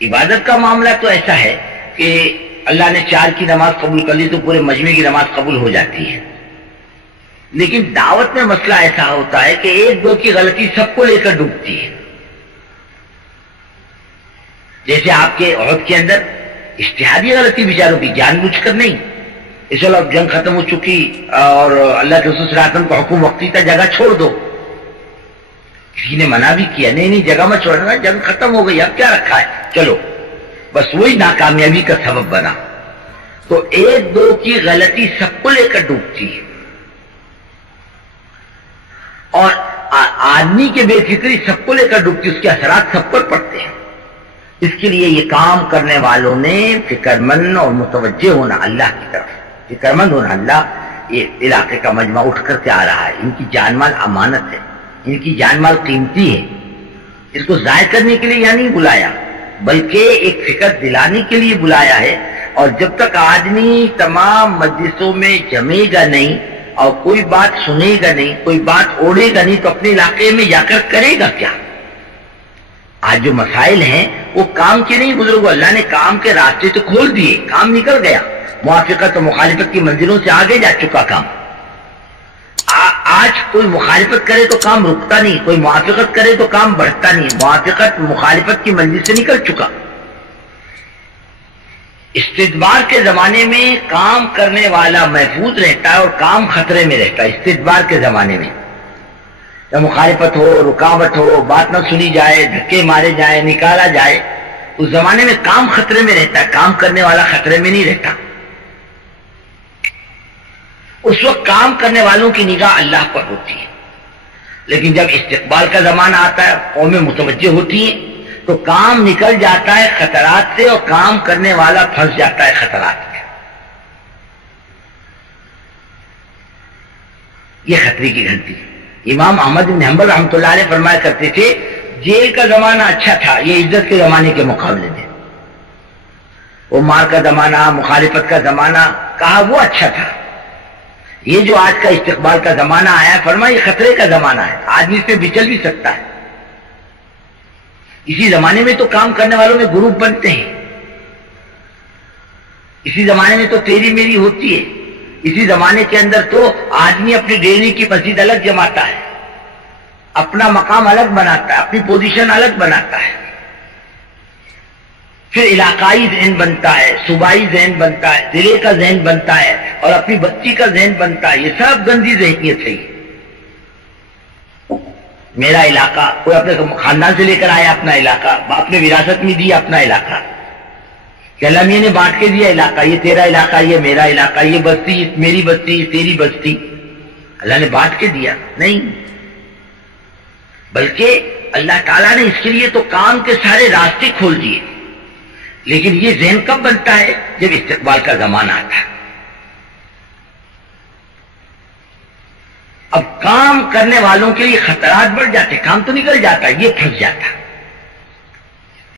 عبادت کا معاملہ تو ایسا ہے کہ اللہ نے 4 کی نماز قبول کر لی تو پورے مجمع کی نماز قبول ہو جاتی ہے، لیکن دعوت میں مسئلہ ایسا ہوتا ہے کہ 1-2 کی غلطی سب کو لے کر ڈوبتی ہے. جیسے آپ کے عہد کے اندر اجتہادی غلطی بیچاروں کی، جان بوجھ کر نہیں. اس وقت اب جنگ ختم ہو چکی اور اللہ کے رسول صلی اللہ علیہ وسلم کا حکم وقتی تھا جگہ چھوڑ دو. کسی نے منع بھی کیا، نہیں جگہ میں چھوڑنا، جنگ ختم ہو گئی، اب کیا رکھا ہے، چلو. بس وہی ناکامیابی کا سبب بنا. تو 1-2 کی غلطی سب کو لے کر ڈوبتی ہے، اور آدمی کے بے فکری سب کو لے کر ڈوبتی، اس کے اثرات سب پر پڑتے ہیں. اس کے لیے یہ کام کرنے والوں نے فکر مند اور متوجہ ہونا اللہ کی طرف، فکر مند ہونا. اللہ یہ علاقے کا مجمع اٹھ کر کے آ رہا ہے، ان کی جان مال امانت ہے، ان کی جان مال قیمتی ہے، اس کو ضائع کرنے کے لیے یہاں نہیں بلایا بلکہ ایک فکر دلانے کے لیے بلایا ہے. اور جب تک آدمی تمام مجلسوں میں جمے گا نہیں اور کوئی بات سنے گا نہیں، کوئی بات اوڑھے گا نہیں، تو اپنے علاقے میں جا کر کرے گا کیا؟ آج جو مسائل ہیں وہ کام کے نہیں بزرگوں، اللہ نے کام کے راستے تو کھول دیے، کام نکل گیا، موافقت و مخالفت کی منزلوں سے آگے جا چکا کام. آج کوئی مخالفت کرے تو کام رکتا نہیں، کوئی موافقت کرے تو کام بڑھتا نہیں، موافقت مخالفت کی منزل سے نکل چکا. استدبار کے زمانے میں کام کرنے والا محفوظ رہتا ہے اور کام خطرے میں رہتا ہے. استدبار کے زمانے میں جب مخالفت ہو، رکاوٹ ہو، بات نہ سنی جائے، دھکے مارے جائے، نکالا جائے، اس زمانے میں کام خطرے میں رہتا ہے، کام کرنے والا خطرے میں نہیں رہتا. اس وقت کام کرنے والوں کی نگاہ اللہ پر ہوتی ہے. لیکن جب استقبال کا زمانہ آتا ہے، قومیں متوجہ ہوتی ہیں، تو کام نکل جاتا ہے خطرات سے اور کام کرنے والا پھنس جاتا ہے خطرات میں. یہ خطرے کی گھنٹی. امام احمد بن حنبل رحمۃ اللہ علیہ فرمایا کرتے تھے جیل کا زمانہ اچھا تھا یہ عزت کے زمانے کے مقابلے میں. وہ مار کا زمانہ، مخالفت کا زمانہ کہا وہ اچھا تھا. یہ جو آج کا استقبال کا زمانہ آیا ہے، فرمایا یہ خطرے کا زمانہ ہے، آدمی اس میں بچل بھی سکتا ہے. اسی زمانے میں تو کام کرنے والوں میں گروپ بنتے ہیں، اسی زمانے میں تو تیری میری ہوتی ہے، اسی زمانے کے اندر تو آدمی اپنی ڈیری کی مسجد الگ جماتا ہے، اپنا مقام الگ بناتا ہے، اپنی پوزیشن الگ بناتا ہے. پھر علاقائی ذہن بنتا ہے، صوبائی ذہن بنتا ہے، ضلع کا ذہن بنتا ہے، اور اپنی بستی کا ذہن بنتا ہے. یہ سب گندی ذہنیت ہے. میرا علاقہ، کوئی اپنے خاندان سے لے کر آیا اپنا علاقہ، باپ نے وراثت میں دیا اپنا علاقہ، کہ اللہ میاں نے بانٹ کے دیا علاقہ، یہ تیرا علاقہ، یہ میرا علاقہ، یہ بستی میری بستی، یہ تیری بستی. اللہ نے بانٹ کے دیا نہیں، بلکہ اللہ تعالیٰ نے اس کے لیے تو کام کے سارے راستے کھول دیے. لیکن یہ ذہن کب بنتا ہے؟ جب استقبال کا زمانہ آتا ہے. اب کام کرنے والوں کے لیے خطرات بڑھ جاتے، کام تو نکل جاتا ہے، یہ پھنس جاتا ہے.